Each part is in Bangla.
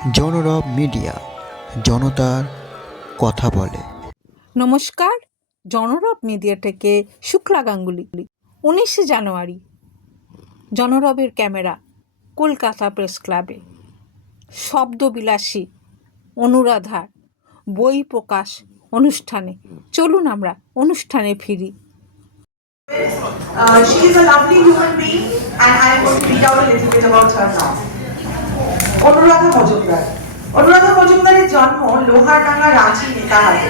জনরব মিডিয়া, জনতার কথা বলে। নমস্কার, জনরব মিডিয়া থেকে শুক্লা গাঙ্গুলি। 19শে জানুয়ারি জনরবের ক্যামেরা কলকাতা প্রেস ক্লাবে শব্দবিলাসী অনুরাধার বই প্রকাশ অনুষ্ঠানে। চলুন আমরা অনুষ্ঠানে ফিরি। She is a lovely human being and I am going to read out a little bit about her now. Anuradha Majumdar. Anuradha মজুমদারের জন্ম লোহারডাঙ্গা, রাঁচি, নেতাহাটে।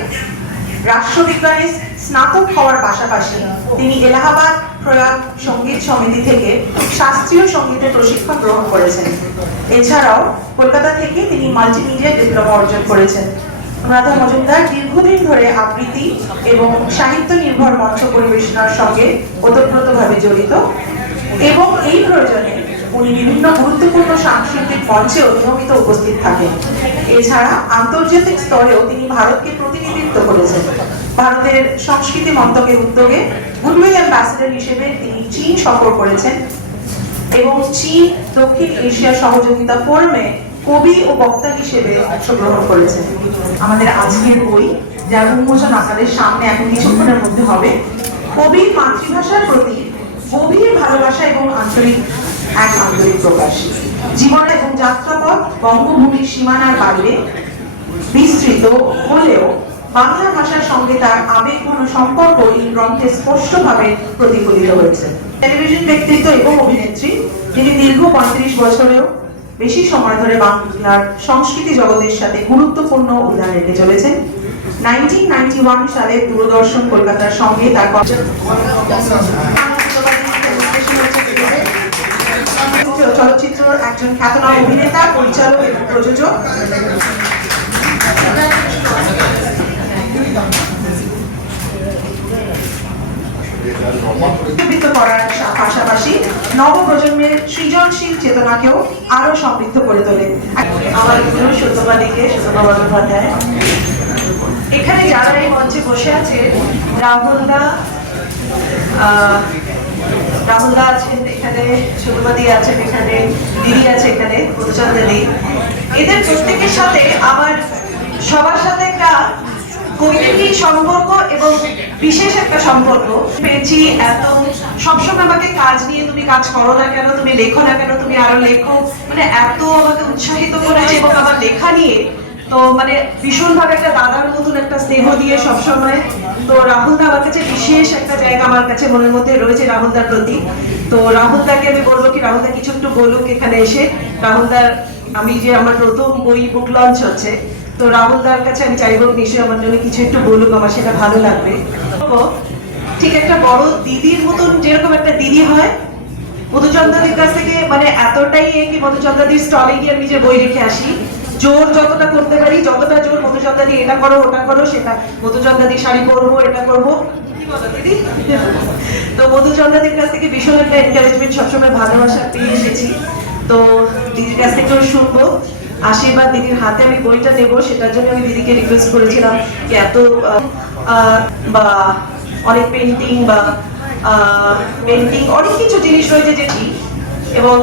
রাষ্ট্রবিজ্ঞানে স্নাতক হওয়ার পাশাপাশি তিনি এলাহাবাদ প্রয়াগ সঙ্গীত সমিতি থেকে শাস্ত্রীয় সঙ্গীতের প্রশিক্ষণ গ্রহণ করেছেন। এছাড়াও কলকাতা থেকে তিনি মাল্টিমিডিয়া ডিপ্লোমা অর্জন করেছেন। অনুরাধা মজুমদার দীর্ঘদিন ধরে আবৃত্তি এবং সাহিত্য নির্ভর মঞ্চ পরিবেশনার সঙ্গে ওতপ্রোতভাবে জড়িত এবং এই প্রয়োজনে উনি বিভিন্ন গুরুত্বপূর্ণ সাংস্কৃতিক মঞ্চেও নিয়মিত উপস্থিত থাকেন। এছাড়া আন্তর্জাতিক স্তরেও তিনি ভারতকে প্রতিনিধিত্ব করেছেন। ভারতের সংস্কৃতি মন্ত্রকের উদ্যোগে গুডউইল অ্যাম্বাসেডর হিসেবে তিনি চীন সফর করেছেন এবং চীন দক্ষিণ এশিয়া সহযোগিতা ফোরামে কবি ও বক্তা হিসেবে অংশগ্রহণ করেছেন। আমাদের আজকের বই, যার উন্মোচন আপনাদের সামনে এখন কিছুক্ষণের মধ্যে হবে, কবির মাতৃভাষার প্রতি গভীর ভালোবাসা এবং আন্তরিক প্রকাশ। জীবন এবং যাত্রাপথ বঙ্গভূমির সীমানার বাইরে বিস্তৃত হলেও বাংলা ভাষার সঙ্গে তার আবেগঘন সম্পর্ক এই গ্রন্থে স্পষ্টভাবে প্রতিফলিত হয়েছে। টেলিভিশন ব্যক্তিত্ব এবং অভিনেত্রী, যিনি দীর্ঘ 35 বছরেও বেশি সময় ধরে বাংলার সংস্কৃতি জগতের সাথে গুরুত্বপূর্ণ অবদান রেখে চলেছেন। 1991 সালে দূরদর্শন কলকাতার সঙ্গে তার চলচ্চিত্রের একজন খ্যাতনামা অভিনেতা, পরিচালক এবং প্রযোজক। করার পাশাপাশি নবপ্রজন্মের সৃজনশীল চেতনাকেও আরো সমৃদ্ধ করে তোলে। আমার গুরু সত্যবাদীকে, সত্যবা বন্দ্যোপাধ্যায়। এখানে যারা এই মঞ্চে বসে আছে, রাহুলদা আছেন এখানে, সত্যবাদী আছেন এখানে, দিদি আছে এখানে, মধুচন্দ্রা দি। এদের প্রত্যেকের সাথে আমার সবার সাথে একটা কৈরিক সম্পর্ক এবং বিশেষ একটা সম্পর্ক পেয়েছি। এত সবসময় আমাকে কাজ নিয়ে, তুমি কাজ করো না কেন, তুমি লেখো না কেন, তুমি আরো লেখো, মানে এত আমাকে উৎসাহিত করেছে এবং আমার লেখা নিয়ে তো মানে ভীষণভাবে একটা দাদার মতন একটা স্নেহ দিয়ে সবসময়। তো রাহুলদা আমার কাছে বিশেষ একটা জায়গা আমার কাছে মনের মধ্যে রয়েছে রাহুলদার প্রতি। তো রাহুলদাকে আমি বলবো কি, রাহুলদা কিছু একটু বলুক এখানে এসে। রাহুলদার, আমি যে আমার প্রথম বই বুক লঞ্চ হচ্ছে, তো রাহুলদার কাছে আমি চাইবো নিশ্চয়ই আমার জন্য কিছু একটু বলুক, আমার সেটা ভালো লাগবে। ঠিক একটা বড় দিদির মতন, যেরকম একটা দিদি হয় মধুচন্দ্রাদির কাছ থেকে, মানে এতটাই কি মধুচন্দ্রাদির স্টলে গিয়ে আমি যে বই রেখে আসি, জোর যতটা করতে পারি, যতটা জোর মধুচন্দ্রাদি এটা করো ওটা করো, সেটা মধুচন্দ্রাদি শাড়ি পরবো, এটা করবো, কি বলো দিদি? তো মধুচন্দ্রাদির কাছ থেকে ভীষণ একটা এনকারেজমেন্ট, সবসময় ভালোবাসা পেয়ে এসেছি। তো দিদির কাছ থেকেও শুনবো আশীর্বাদ। দিদির হাতে আমি বইটা নেবো, সেটার জন্য আমি দিদিকে রিকোয়েস্ট করেছিলাম যে এত বা অনেক পেন্টিং বা অনেক কিছু জিনিস রয়েছে যেটি, এবং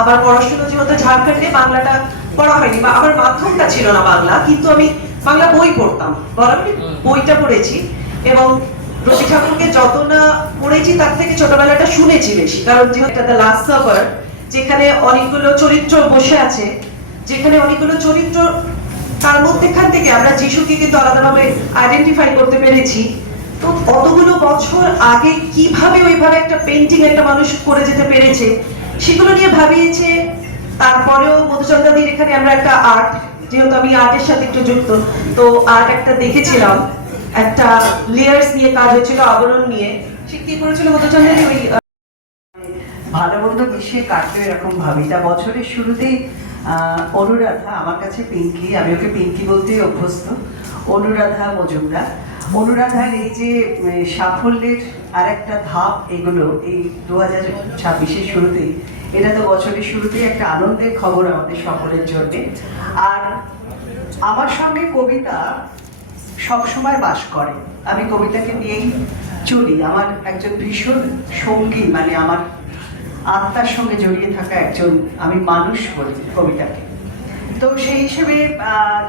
আবার পড়াশোনা যেহেতু ঝাড়খণ্ডে বাংলাটা পড়া হয়নি বা আমার মাধ্যমটা ছিল না বাংলা, কিন্তু আমি বাংলা বই পড়তাম, আমি বইটা পড়েছি এবং রবি ঠাকুরকে যত না পড়েছি তার থেকে ছোটবেলাটা শুনেছি বেশি। কারণ যেহেতু দ্য লাস্ট সাপার, যেখানে অনেকগুলো চরিত্র বসে আছে, যেখানে অনেকগুলো চরিত্র, তার মধ্যেখান থেকে আমরা যিশুকে কিন্তু আলাদাভাবে আইডেন্টিফাই করতে পেরেছি। তো কতগুলো বছর আগে কিভাবে ওইভাবে একটা পেন্টিং একটা মানুষ করে যেতে পেরেছে, সেগুলো নিয়ে ভাবিয়েছে। তারপরেও মধুচন্দ্রাদির এখানে আমরা একটা আর্ট, যেহেতু আমি আর্টের সাথে একটু যুক্ত, তো আর্ট একটা দেখেছিলাম, একটা লেয়ার্স নিয়ে কাজ হয়েছিল, আবরণ নিয়ে। সে কি করেছিল মধুচন্দ্রাদি, ওই ভালো মন্দ মিশিয়ে কাটবে এরকম ভাবি। তা বছরের শুরুতেই অনুরাধা আমার কাছে পিঙ্কি, আমি ওকে পিঙ্কি বলতেই অভ্যস্ত, অনুরাধা মজুমদার। অনুরাধার এই যে সাফল্যের আর একটা ধাপ, এগুলো এই 2026-এর শুরুতেই, এটা তো বছরের শুরুতেই একটা আনন্দের খবর আমাদের সকলের জন্যে। আর আমার সঙ্গে কবিতা সবসময় বাস করে, আমি কবিতাকে নিয়েই চলি। আমার একজন ভীষণ সঙ্গী, মানে আমার আত্মার সঙ্গে জড়িয়ে থাকা একজন আমি মানুষ বলি কবিতাকে। তো সেই হিসেবে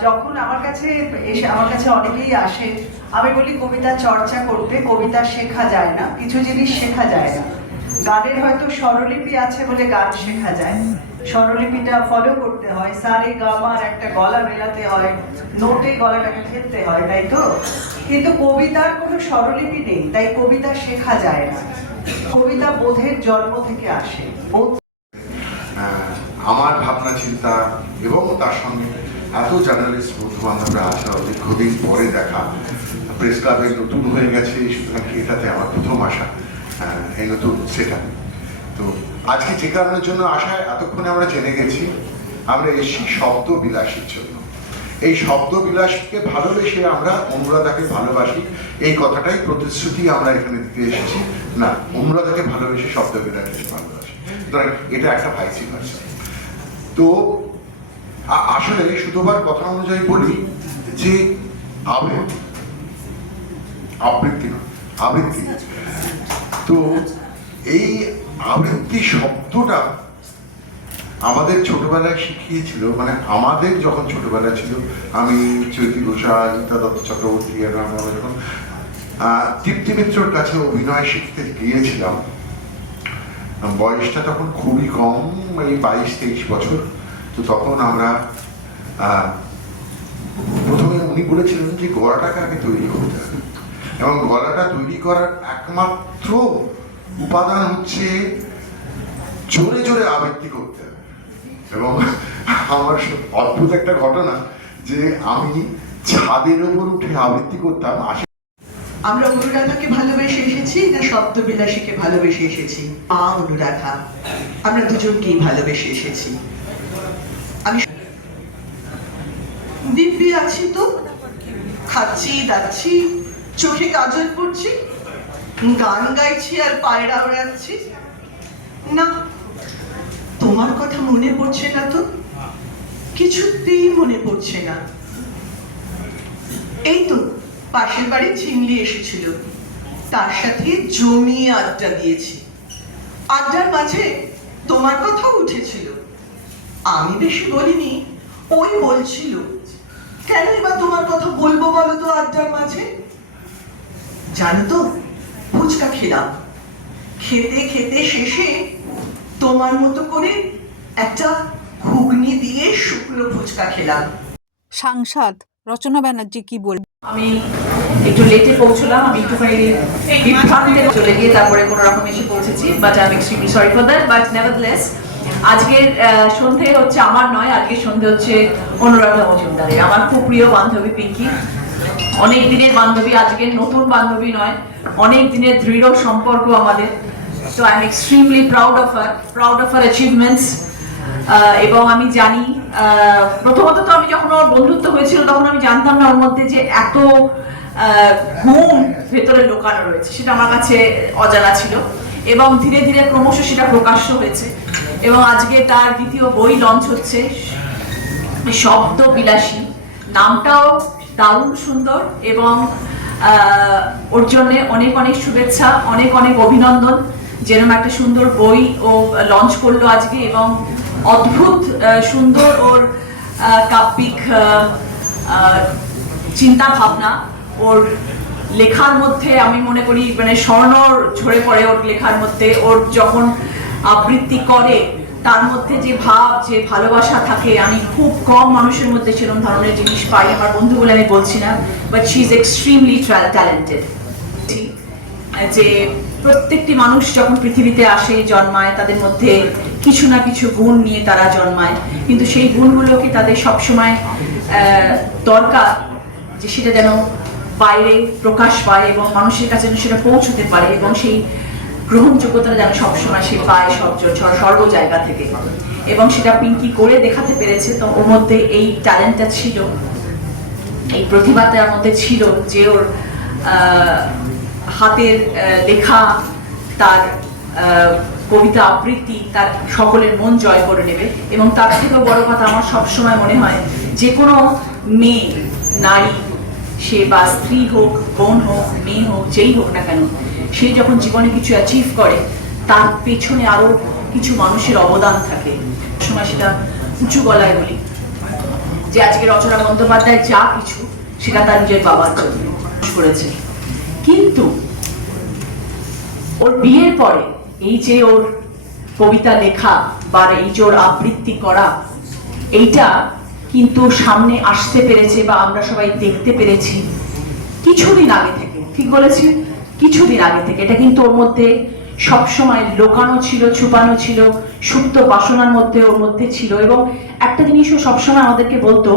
যখন আমার কাছে অনেকেই আসে, আমি বলি কবিতা চর্চা করতে। কবিতা শেখা যায় না, কিছু জিনিস শেখা যায় না। গানের হয়তো স্বরলিপি আছে বলে গান শেখা যায়, স্বরলিপিটা ফলো করতে হয়, সারে গামার একটা গলা মেলাতে হয়, নোটে গলাটাকে ফেলতে হয়, তাই তো? কিন্তু কবিতার কোনো স্বরলিপি নেই, তাই কবিতা শেখা যায় না। কবিতা বোধের জন্ম থেকে আসে। আমার ভাবনা চিন্তা এবং তার সঙ্গে এত জার্নালিস্ট বন্ধু বান্ধবরা আসা দীর্ঘদিন পরে দেখা, প্রেস ক্লাবে নতুন হয়ে গেছে, সুতরাং এটাতে আমার প্রথম আসা এই নতুন সেটা। তো আজকে যে কারণের জন্য আসায় এতক্ষণে আমরা জেনে গেছি, আমরা এসেছি শব্দ বিলাসীর জন্য। এই শব্দ বিলাসকে ভালোবেসে আমরা অনুরাধাকে ভালোবাসি, এই কথাটাই প্রতিশ্রুতি আমরা এখানে দিতে এসেছি। না, অনুরাধাকে ভালোবেসে শব্দ বিলাসীকে ভালোবাসি, সুতরাং এটা একটা ভাইসি ভার্সা। তো আসলে সুতোবার কথা অনুযায়ী বলি যে আবৃত্তি না, আবৃত্তি। তো এই আবৃত্তি শব্দটা আমাদের ছোটবেলায় শিখিয়েছিল, মানে আমাদের যখন ছোটবেলা ছিল, আমি চৈতি ঘোষাল, রীতা দত্ত চক্রবর্তী এরা আমরা যখন দীপ্তি মিত্রর কাছে অভিনয় শিখতে গিয়েছিলাম, বয়সটা তখন খুবই কম, এই 22-23 বছর। তো তখন আমরা প্রথমে উনি বলেছিলেন যে গলাটাকে আগে তৈরি করতে হবে, এবং গলাটা তৈরি করার একমাত্র উপাদান হচ্ছে জোরে জোরে আবৃত্তি করতে হবে। এবং আমার অদ্ভুত একটা ঘটনা যে আমি ছাদের উপর উঠে আবৃত্তি করতাম। আমরা অনুরাধাকে ভালোবেসে এসেছি না শব্দ বিলাসীকে ভালোবেসে এসেছি? অনুরাধা, আমরা দুজনকেই ভালোবেসে এসেছি। আমি দিব্যি আছি, তো খাচ্ছি, দাচ্ছি, চোখে কাজল পড়ছি, গান গাইছি আর পায়রা ওড়াচ্ছি। না, তোমার কথা মনে পড়ছে না তো, কিছুতেই মনে পড়ছে না। এই তো পাশের বাড়ি চিংড়ি এসেছিল, তার সাথে জমিয়ে আড্ডা দিয়েছি। আড্ডার মাঝে তোমার কথাও উঠেছিল, আমি বেশি বলিনি, ওই বলছিল। কেন এবার তোমার কথা বলবো বলো তো আড্ডার মাঝে? জানো তো, ফুচকা খেলাম, খেতে খেতে শেষে তোমার মতো করে একটা ঘুগনি দিয়ে শুকনো ফুচকা খেলাম। সাংসদ রচনা ব্যানার্জি কি বলবেন? আমি একটু লেটে পৌঁছলাম, আমি একটুখানি বিভ্রান্তে চলে গিয়ে তারপরে কোনো রকম এসে পৌঁছেছি, but I am extremely sorry for that. But nevertheless আজকের সন্ধে হচ্ছে আমার নয়, আজকের সন্ধে হচ্ছে অনুরাধা মজুমদারের, আমার খুব প্রিয় বান্ধবী পিঙ্কি। অনেক দিনের বান্ধবী, আজকের নতুন বান্ধবী নয়, অনেক দিনের দৃঢ় সম্পর্ক আমাদের। তো I am extremely proud of her achievements. এবং আমি জানি, প্রথমত তো আমি যখন ওর বন্ধুত্ব হয়েছিল তখন আমি জানতাম না ওর মধ্যে যে এত গুণ ভেতরে লুকানো রয়েছে, সেটা আমার কাছে অজানা ছিল। এবং ধীরে ধীরে ক্রমশ সেটা প্রকাশ্য হয়েছে, এবং আজকে তার দ্বিতীয় বই লঞ্চ হচ্ছে, শব্দ বিলাসী। নামটাও দারুণ সুন্দর, এবং ওর জন্য অনেক অনেক শুভেচ্ছা, অনেক অনেক অভিনন্দন। যেরকম একটা সুন্দর বই ও লঞ্চ করলো আজকে, এবং অদ্ভুত সুন্দর ওর কাব্যিক চিন্তা ভাবনা, ওর লেখার মধ্যে আমি মনে করি মানে স্বর্ণ ঝরে পড়ে ওর লেখার মধ্যে। ওর যখন আবৃত্তি করে তার মধ্যে যে ভাব, যে ভালোবাসা থাকে, আমি খুব কম মানুষের মধ্যে সেরকম ধরনের জিনিস পাই। আমার বন্ধু বলে আমি বলছি না, but she is extremely talented. যে প্রত্যেকটি মানুষ যখন পৃথিবীতে আসে, জন্মায়, তাদের মধ্যে কিছু না কিছু গুণ নিয়ে তারা জন্মায়, কিন্তু সেই গুণগুলোকে তাদের সবসময় দরকার যে সেটা যেন বাইরে প্রকাশ পায় এবং মানুষের কাছে যেন সেটা পৌঁছতে পারে, এবং সেই গ্রহণযোগ্যতা যেন সবসময় সে পায় সর্ব জায়গা থেকে। এবং সেটা পিঙ্কি করে দেখাতে পেরেছে। তো ওর মধ্যে এই ট্যালেন্টটা ছিল, এই প্রতিভাটার মধ্যে ছিল যে ওর হাতের লেখা, তার কবিতা আবৃত্তি তার সকলের মন জয় করে নেবে। এবং তার থেকেও বড় কথা আমার সবসময় মনে হয়, যে কোনো মেয়ে, নারী, সে বা স্ত্রী হোক, বোন হোক, মেয়ে হোক, যেই হোক না কেন, সে যখন জীবনে কিছু অ্যাচিভ করে তার পেছনে আরো কিছু মানুষের অবদান থাকে। সময় সেটা উঁচু গলায় বলি, যে আজকে রচনা বন্দ্যোপাধ্যায় যা কিছু সেটা তার নিজের বাবার জন্য করেছে। কিন্তু ওর বিয়ের পরে এই যে ওর কবিতা লেখা বা এই যে ওর আবৃত্তি করা, এইটা কিন্তু সামনে আসতে পেরেছে বা আমরা সবাই দেখতে পেরেছি কিছুদিন আগে থেকে। ঠিক বলেছি, কিছুদিন আগে থেকে। এটা কিন্তু ওর মধ্যে সবসময় লোকানো ছিল, ছুপানো ছিল, সুপ্ত বাসনার মধ্যে ওর মধ্যে ছিল। এবং একটা জিনিসও সবসময় আমাদেরকে বলতো,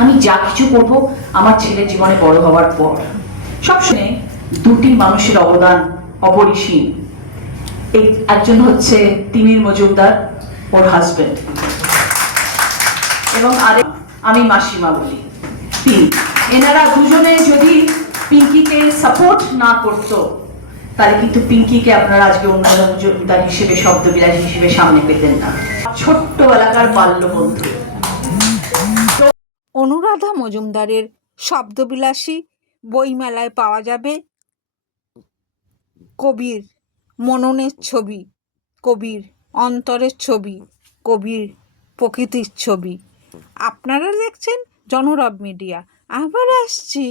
আমি যা কিছু করব আমার ছেলের জীবনে বড় হওয়ার পর। সবসময় দুটি মানুষের অবদান অপরিসীম। এই একজন হচ্ছে তিমির মজুমদার, ওর হাজবেন্ড, এবং আরেক আমি মাসিমা বলি, এনারা দুজনে যদি পিঙ্কিকে সাপোর্ট না করতো তাহলে কিন্তু পিঙ্কিকে আপনারা আজকে অনুরাধা মজুমদার হিসেবে, শব্দবিলাস হিসেবে সামনে পেতেন না। ছোট্টবেলাকার বাল্যবন্ধু। অনুরাধা মজুমদারের শব্দবিলাসী বইমেলায় পাওয়া যাবে কবির মননের ছবি, কবির অন্তরের ছবি, কবির প্রকৃতির ছবি। আপনারা দেখছেন জনরব মিডিয়া। আবার আসছি।